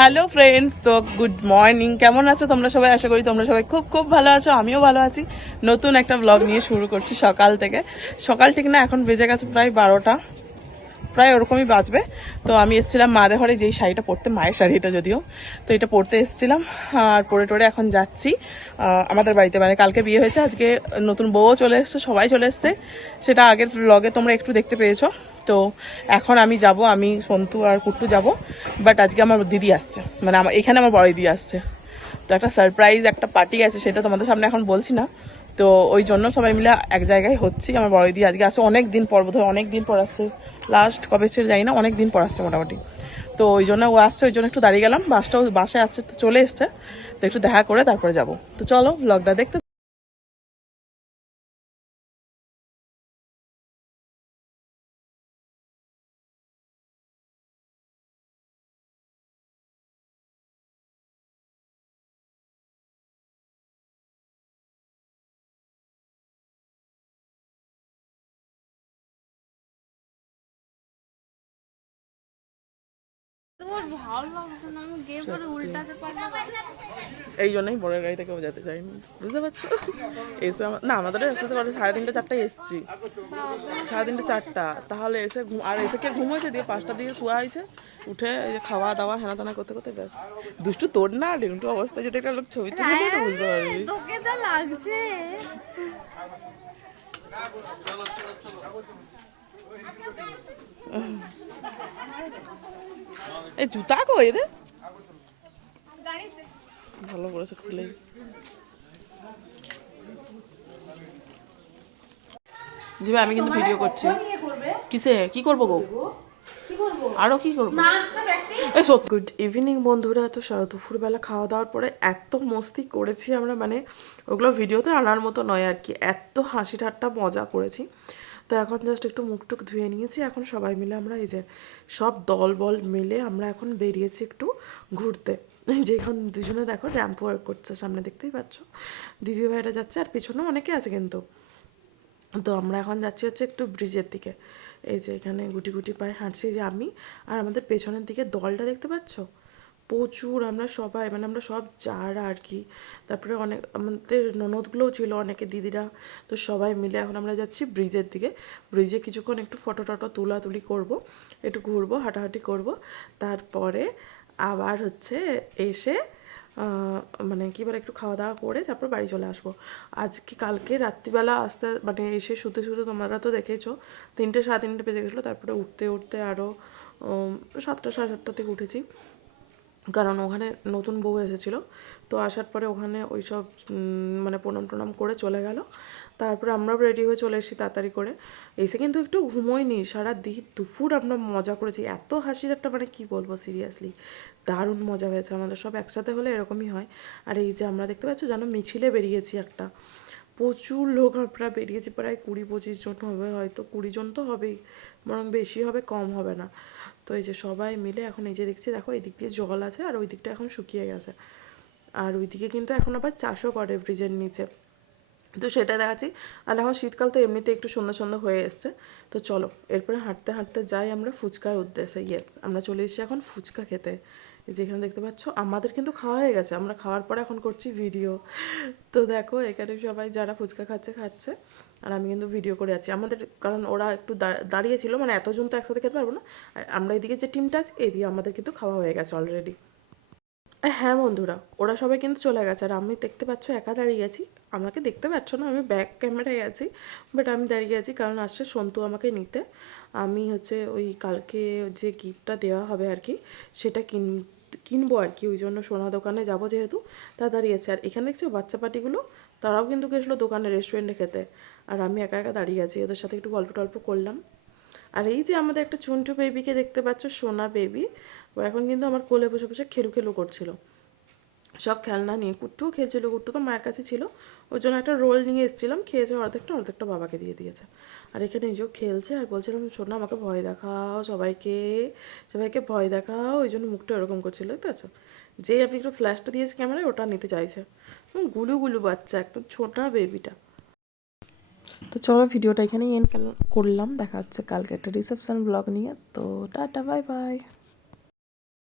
Hello friends তো good morning কেমন আছো? তোমরা সবাই? আশা করি তোমরা সবাই খুব খুব ভালো আছো। আমিও ভালো আছি। নতুন একটা ব্লগ নিয়ে শুরু করছি সকাল থেকে। সকাল ঠিক না, এখন বেজে গেছে প্রায় বারোটা। প্রায় ওরকমই বাজবে। তো আমি এসেছিলাম মাদের ঘরে, যেই শাড়িটা পরতে, মায়ের শাড়িটা যদিও। তো এটা পরতে এসেছিলাম আর পরে টরে এখন যাচ্ছি। আমাদের বাড়িতে মানে কালকে বিয়ে হয়েছে, আজকে নতুন বউও চলে এসছে, সবাই চলে এসছে। সেটা আগের ব্লগে তোমরা একটু দেখতে পেয়েছ। তো এখন আমি যাব, আমি সন্তু আর কুট্টু যাব বাট আজকে আমার দিদি আসছে। মানে আমার এখানে আমার বড় দিদি আসছে। তো একটা সারপ্রাইজ একটা পার্টি আছে, সেটা তোমাদের সামনে এখন বলছি না। তো ওই জন্য সবাই মিলে এক জায়গায় হচ্ছি, আমার বড় দিদি আজকে আসছে অনেক দিন পর বোধহয়, অনেক দিন পর আসছে। লাস্ট কবে ছিল যাই না, অনেক দিন পর আসছে মোটামুটি। তো ওই জন্য ও আসছে, ওই জন্য একটু দাঁড়িয়ে গেলাম, বাসটাও বাসে আসছে, তো চলে এসছে। তো একটু দেখা করে তারপরে যাব। তো চলো ব্লগটা দেখতে এই জন্যই বড় গাড়িতে কেউ যেতে চাইনি বুঝতে পারছ? এসে না আমাদের আসতে পারে সাড়ে তিনটে চারটায় এসছি। সাড়ে তিনটে চারটা। তাহলে এসে ঘুম আর এসে কে ঘুম দিয়ে পাঁচটা দিয়ে শোয়া হয়েছে উঠে খাওয়া দাওয়া হেনা তেনা করতে করতে ব্যাস। দুষ্টু তোর না রিন্টু অবস্থা যেটা একটা লোক ছবি তুলে সেটা বুঝতে পারবি। তোকে তো লাগছে। এই জুতা এদের ভালো করেছে খুলে দিবে, আমি কিন্তু ভিডিও করছি। কিসে? কি করব গো? আরও কি করব? গুড ইভিনিং বন্ধুরা, তো দুপুরবেলা খাওয়া দাওয়ার পরে এত মস্তি করেছি আমরা মানে ওগুলো ভিডিওতে আনার মতো নয় আর কি। এত হাসি ঠাট্টা মজা করেছি। তো এখন জাস্ট একটু মুখ টুক ধুয়ে নিয়েছি, এখন সবাই মিলে আমরা এই যে সব দল বল মিলে আমরা এখন বেরিয়েছি একটু ঘুরতে। এই যে এখন দুজনে দেখো র্যাম্প ওয়ার্ক করছে, সামনে দেখতেই পাচ্ছ। দিদি ভাইরা যাচ্ছে আর পিছনেও অনেকে আছে কিন্তু। তো আমরা এখন যাচ্ছি হচ্ছে একটু ব্রিজের দিকে। এই যে এখানে গুটি গুটি পায়ে হাঁটছি যে আমি আর আমাদের পেছনের দিকে দলটা দেখতে পাচ্ছ? প্রচুর আমরা সবাই মানে আমরা সব যারা আর কি। তারপরে অনেক, আমাদের ননদগুলোও ছিল অনেকে দিদিরা, তো সবাই মিলে এখন আমরা যাচ্ছি ব্রিজের দিকে। ব্রিজে কিছুক্ষণ একটু ফটো টটো তোলাতুলি করব, একটু ঘুরবো, হাঁটাহাঁটি করব। তারপরে আবার হচ্ছে এসে মানে কি বলে, একটু খাওয়া দাওয়া করে তারপর বাড়ি চলে আসব। আজকে কালকে রাত্রিবেলা আসতে মানে এসে শুতে শুতে তোমরা তো দেখেছ, তিনটে সাড়ে তিনটে বেজে গেছিল, তারপরে উঠতে উঠতে আরও সাতটা, সাড়ে সাতটা থেকে উঠেছি। কারণ ওখানে নতুন বউ এসেছিল। তো আসার পরে ওখানে ওই সব মানে প্রণাম টনাম করে চলে গেল। তারপরে আমরাও রেডি হয়ে চলে এসেছি তাড়াতাড়ি করে। এসে কিন্তু একটু ঘুমোইনি সারা দিন দুপুর আমরা মজা করেছি। এত হাসির একটা মানে কি বলব সিরিয়াসলি দারুণ মজা হয়েছে আমাদের। সব একসাথে হলে এরকমই হয়। আর এই যে আমরা দেখতে পাচ্ছ জানো মিছিলে বেরিয়েছি একটা। প্রচুর লোক আমরা বেরিয়েছি, প্রায় কুড়ি পঁচিশ জন হবে, হয়তো কুড়ি জন তো হবেই, বরং বেশি হবে, কম হবে না। তো এই যে সবাই মিলে এখন এই যে দেখছি, দেখো এই দিক দিয়ে জল আছে আর ওই দিকটা এখন শুকিয়ে গেছে। আর ওইদিকে কিন্তু এখন আবার চাষও করে ব্রিজের নিচে। তো সেটা দেখাচ্ছি। আর এখন শীতকাল তো এমনিতে একটু সন্ধ্যা সন্ধ্যা হয়ে এসছে। তো চলো, এরপরে হাঁটতে হাঁটতে যাই আমরা ফুচকার উদ্দেশ্যে। ইয়েস আমরা চলে এসেছি এখন ফুচকা খেতে। যেখানে দেখতে পাচ্ছ, আমাদের কিন্তু খাওয়া হয়ে গেছে। আমরা খাওয়ার পর এখন করছি ভিডিও। তো দেখো, এখানে সবাই যারা ফুচকা খাচ্ছে খাচ্ছে। আর আমি কিন্তু ভিডিও করে আছি। আমাদের, কারণ ওরা একটু দাঁড়িয়েছিল দাঁড়িয়ে ছিল। মানে এতজন তো একসাথে খেতে পারব না। আর আমরা এদিকে যে টিমটা আছে এদিকে আমাদের কিন্তু খাওয়া হয়ে গেছে অলরেডি আর হ্যাঁ বন্ধুরা, ওরা সবাই কিন্তু চলে গেছে। আর আমি দেখতে পাচ্ছ, একা দাঁড়িয়ে আছি। আমাকে দেখতে পাচ্ছ না, আমি ব্যাক ক্যামেরায় আছি। বাট আমি দাঁড়িয়ে আছি কারণ আসছে সন্তু আমাকে নিতে। আমি হচ্ছে ওই কালকে যে গিফটটা দেওয়া হবে আর কি, সেটা কিন কিনবো আর কি। ওই জন্য সোনা দোকানে যাব যেহেতু, তা দাঁড়িয়ে আছে। আর এখানে দেখছ বাচ্চা পাটিগুলো তারাও কিন্তু গেছিল দোকানে রেস্টুরেন্টে খেতে। আর আমি একা একা দাঁড়িয়ে আছি, ওদের সাথে একটু গল্প টল্প করলাম। আর এই যে আমাদের একটা চুন্টু বেবিকে দেখতে পাচ্ছ, সোনা বেবি ও এখন কিন্তু আমার কোলে বসে বসে খেলু খেলু করছিল। সব খেলনা নিয়ে কুট্টুও খেয়েছিল কুট্টু তো মায়ের কাছে ছিল। ওই জন্য একটা রোল নিয়ে এসেছিলাম, খেয়েছে অর্ধেকটা অর্ধেকটা বাবাকে দিয়ে দিয়েছে। আর এখানে নিজেও খেলছে আর বলছিলাম, শোনা আমাকে ভয় দেখাও সবাইকে সবাইকে ভয় দেখাও। ওই জন্য মুখটা এরকম করছিল দেখতে পাচ্ছ যেই আপনি একটু ফ্ল্যাশটা দিয়েছে ক্যামেরায় ওটা নিতে চাইছে। গুলু গুলু বাচ্চা, একদম ছোটা বেবিটা তো চলো ভিডিওটা এখানেই এন্ড করলাম, দেখা হচ্ছে কালকে একটা রিসেপশন ব্লগ নিয়ে। তো টাটা বাই বাই